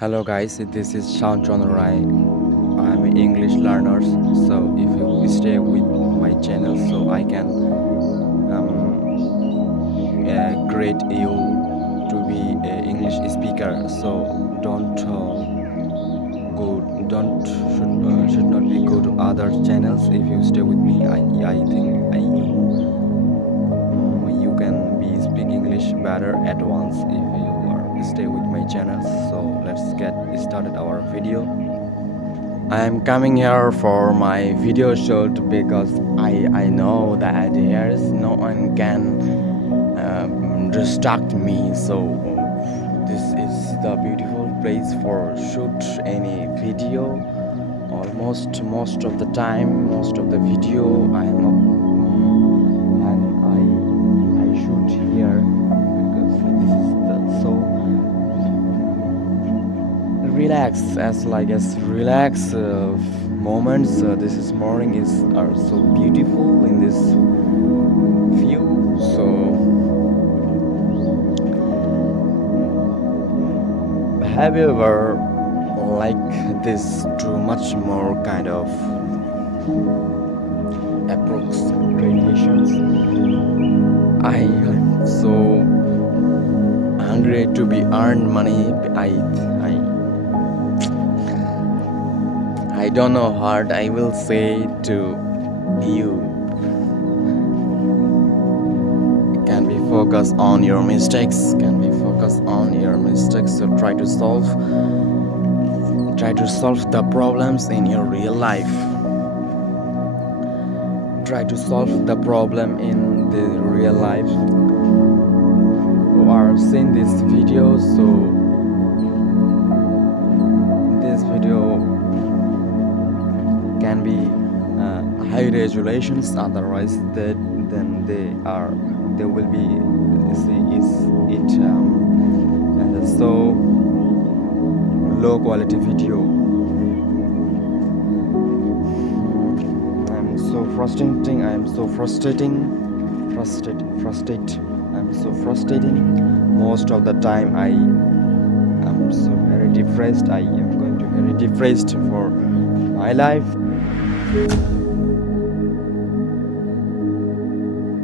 Hello guys, this is Sean Rai. I'm an English learner, so if you stay with my channel, so I can create you to be an English speaker. So should not be go to other channels. If you stay with me, I think you can be speak English better at once if you are stay with my channel. So let's get started our video. I am coming here for my video shoot because I know that here is no one can distract me. So this is the beautiful place for shoot any video. Almost most of the time, most of the video I am up, and I shoot here because this is the so relax moments. This is morning are so beautiful in this view. So have you ever like this too much more kind of approx radiations? I am so hungry to be earn money. I don't know what I will say to you. Can be focused on your mistakes. So try to solve the problems in your real life. Try to solve the problem in the real life. Who are seeing this video, so this video can be high resolutions, otherwise then they will be and so low quality video. I'm so frustrating. Most of the time I am so very depressed. I am going to very depressed for my life.